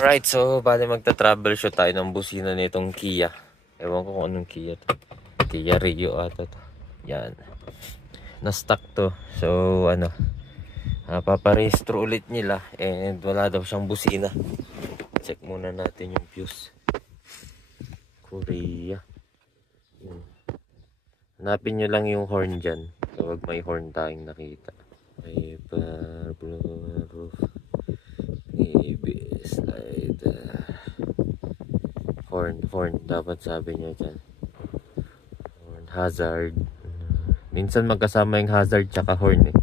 Alright, so bali magta-troubleshoot tayo ng busina nitong Kia. Ewan ko kung anong Kia to. Kia Rio ata to. Yan. Na-stuck to. So ano, paparehistro ulit nila and wala daw siyang busina. Check muna natin yung fuse. Korea. Hanapin nyo lang yung horn dyan. Kapag may horn tayong nakita. May roof. Slide. Horn. Dapat sabi nyo dyan. Horn, hazard. Minsan magkasama yung hazard tsaka horn eh.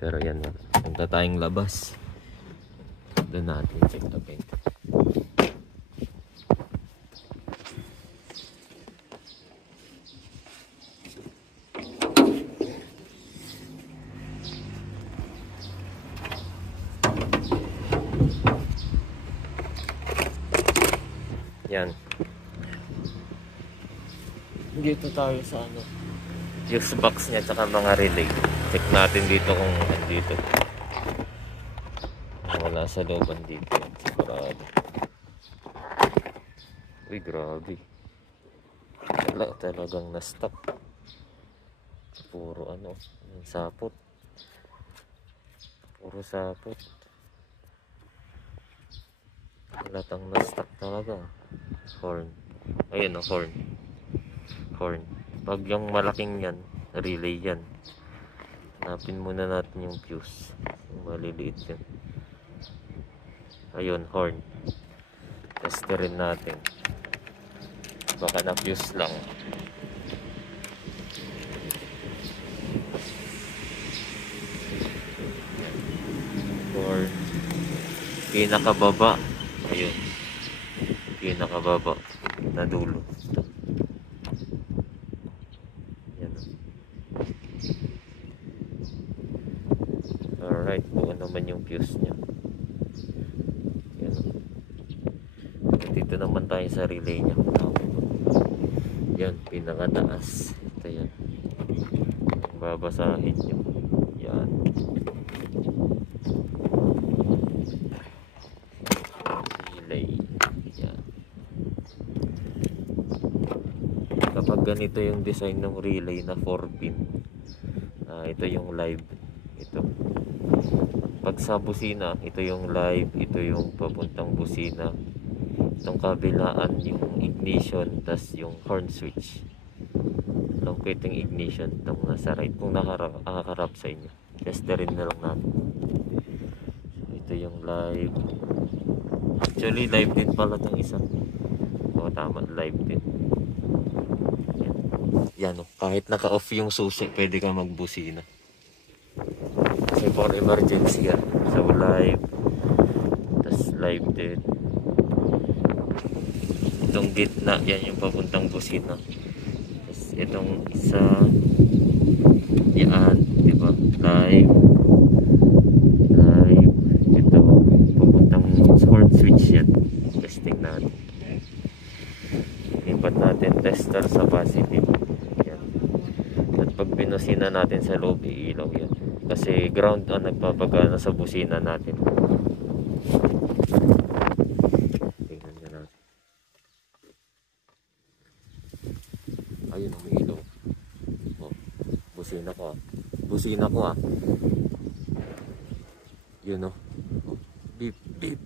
Pero yan na. Punta tayong labas. Doon natin check the paint. Yan. Dito tayo sa ano, fuse box niya tsaka mga relay. Check natin dito kung andito. Wala sa looban dito. Sigurado. Uy, grabe. Wala talagang na-stop. Puro ano, sapot. Puro sapot. Halatang na-stop talaga. Horn. Ayun o, horn. Pag yung malaking yan, relay yan. Hanapin muna natin yung fuse. Yung maliliit yan. Ayun, horn. Testerin natin. Baka na fuse lang. Horn. Pinakababa. Ayun. Pinakababa na dulo. Yan. Alright, buo naman yung fuse nya. Yan. Dito naman tayo sa relay nya. Yan, pinakataas. Ito yan. Babasahin nyo. Yan. Relay. Kapag ganito yung design ng relay na 4-pin, ito yung live, ito. Pag sa busina, ito yung live, ito yung papuntang busina. Itong kabilaan yung ignition, tas yung horn switch. Alam ko itong ignition, itong nasa right. Kung nakakarap sa inyo, testerin na lang natin. So, ito yung live. Actually live din pala itong isa. O tama, live din. Yan o, kahit naka-off yung susi, pwede ka magbusina. Kasi for emergency yan. So live. Tas live din. Itong gitna, yan yung papuntang busina. Tas itong isa, yan, diba? Live. Ito, papuntang horn switch yan. Testing natin. Lipat natin tester sa positive. Pag binusina natin sa loob, iilaw yan. Kasi ground ang nagpapagana sa busina natin. Tingnan nyo natin. Ayun, umiilaw. Oh, busina ko ah. Busina ko ah. Yun oh. Beep, beep.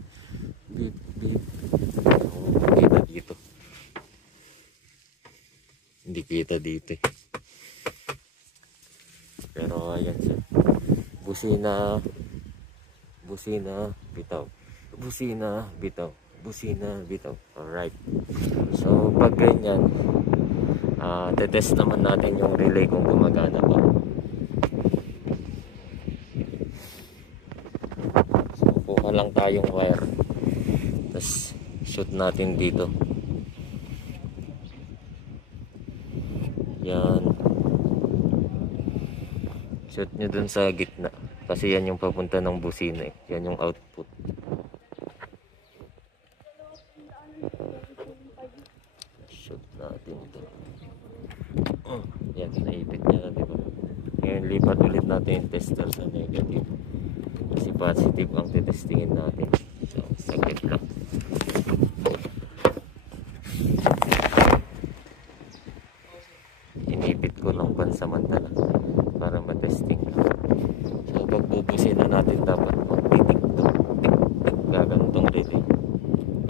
Beep, beep. Oh, kita dito. Hindi kita dito eh. Pero ayan siya. Busina, bitaw. Busina, bitaw. Alright. So pag ganyan, tetest naman natin yung relay kung gumagana pa. So kuha lang tayong wire. Tapos shoot natin dito. Yan. Shoot nyo dun sa gitna. Kasi yan yung papunta ng busina eh. Yan yung output. Shoot natin ito. Yan, naipit niya na diba? Ngayon lipat ulit natin yung tester sa negative. Kasi positive ang titestingin natin. So, saglit lang.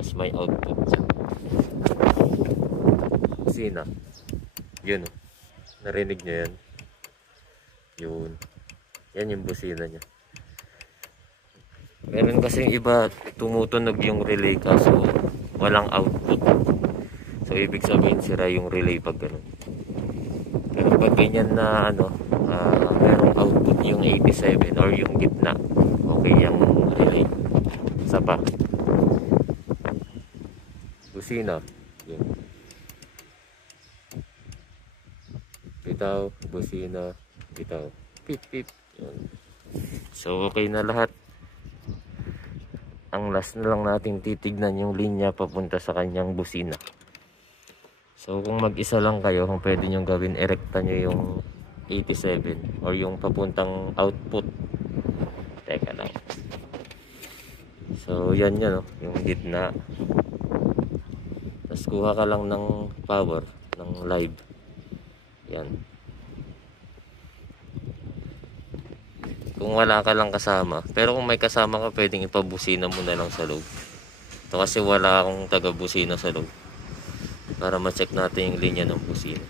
tapos may output dyan. Busina. Yun o. Narinig nyo yan? Yun. Yan yung busina nya. Meron kasing iba tumutunog yung relay kaso walang output. So ibig sabihin sira yung relay pag ganun. Pero pag ganyan na ano, merong output yung 87 or yung gitna, okay yung relay. Isa pa. Busina. Yun. Bitaw, busina, bitaw. Pip pip. Yun. So okay na lahat. Ang last na lang natin titignan yung linya papunta sa kanyang busina. So kung mag-isa lang kayo, kung pwede nyo gawin, erekta nyo yung 87 or yung papuntang output. Teka lang. So yan yan, no? Yung gitna. Tapos kuha ka lang ng power ng live. Yan. Kung wala ka lang kasama, pero kung may kasama ka, pwedeng ipabusina mo na lang sa loob. Ito kasi wala akong taga-busina sa loob, para ma-check natin yung linya ng busina.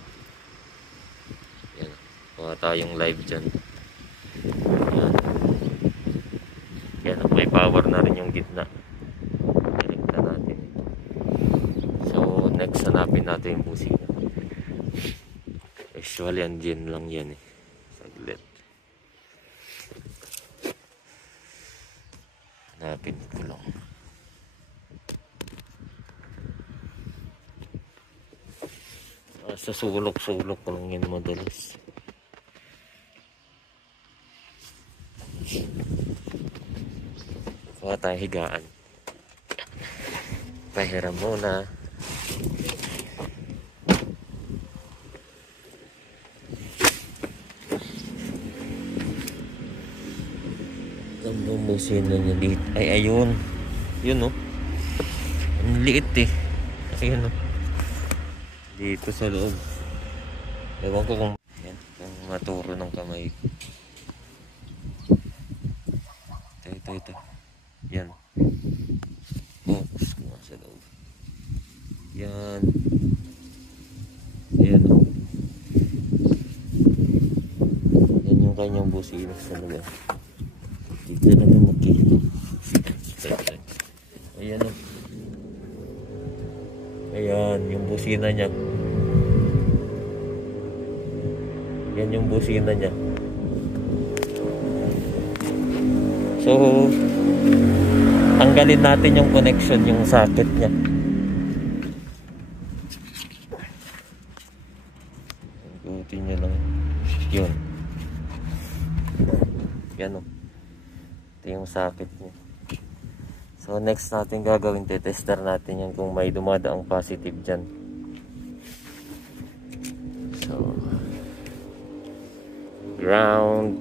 Yan. Kuha tayong live dyan. Yan. Yan. May power na rin yung gitna. Direkta natin. So next, hanapin natin yung busina. Actually andyan lang yan eh. Saglit. Hanapin ko lang. Sa sulok-sulok ko lang yan madalas. Kuha tayo higaan. Pahiram muna. Ang bumusina niya dito. Ay, ayun. Yun, no? Ang liit, eh. Ayun, no? Dito sa loob. Ewan ko kung... Yan. Kung maturo ng kamay. Ito. Yan. Focus ko nga sa loob. Yan. Ayan, no? Yan yung kanyang busina sa loob. Dito na lumaki. Ayan o. Ayan yung busina nya. Yan yung busina nya. So tanggalin natin yung connection, yung socket nya. Ikutin nyo lang. Yun. Yan o. Yung socket niya. So next natin gagawin, tester natin yan kung may dumadaang positive dyan. So ground.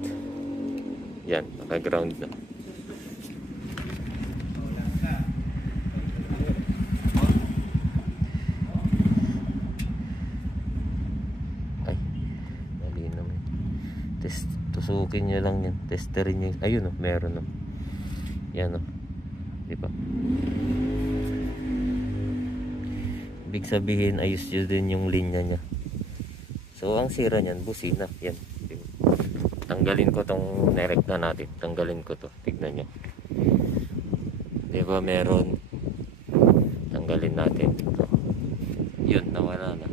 Yan, naka-ground na. Ay, mali naman. Tusukin nyo lang yan. Testerin nyo. Ayun o, meron o. Yan o. Diba? Ibig sabihin, ayos nyo din yung linya nya. So, ang sira nyan, busina. Yan. Tanggalin ko tong nerek na natin. Tanggalin ko to. Tignan nyo. Diba meron? Tanggalin natin. Yun, nawala na.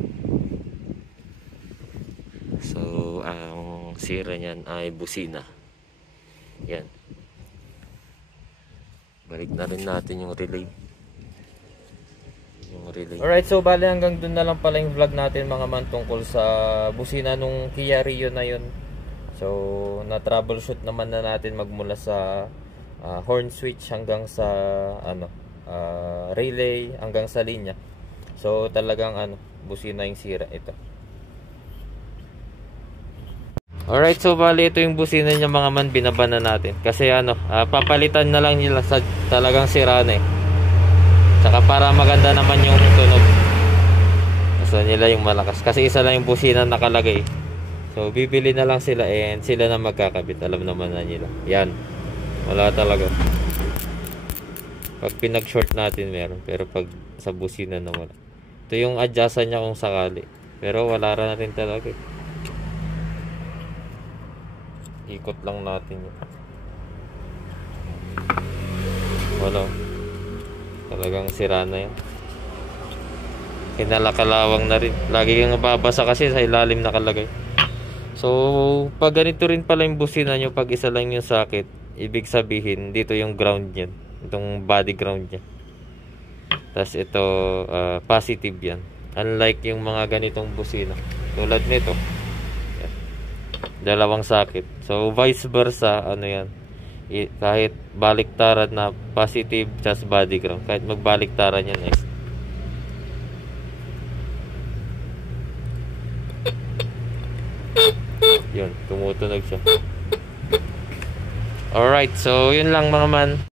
So, ang sira niyan ay busina. Yan. Balik na rin natin yung relay. Alright, so bali hanggang dun na lang pala yung vlog natin mga man tungkol sa busina nung Kia Rio na yun. So, na-troubleshoot naman na natin magmula sa horn switch hanggang sa relay hanggang sa linya. So, talagang busina yung sira ito. Alright, so bali ito yung busina niya mga man, binaba na natin. Kasi papalitan na lang nila sa talagang sira na eh. Saka para maganda naman yung tunog. Gusto nila yung malakas. Kasi isa lang yung busina nakalagay. So bibili na lang sila and sila na magkakabit. Alam naman na nila. Yan. Wala talaga. Pag pinag-short natin meron, pero pag sa busina na wala. Ito yung adjustan niya kung sakali. Pero wala na rin talaga. Ikot lang natin yun. Wala. Talagang sira na yan. Kinalakalawang na rin. Lagi kang mababasa kasi sa ilalim nakalagay. So, pag ganito rin pala yung busina nyo, pag isa lang yung sakit, ibig sabihin, dito yung ground yan. Itong body ground niya. Tapos ito, positive yan. Unlike yung mga ganitong busina. Tulad nito. Yan. Dalawang sakit. So, vice versa, ano yan. Kahit baliktaran na positive, just body ground. Kahit magbaliktaran yan, nice. Yun, tumutunog siya. Alright, so yun lang mga man.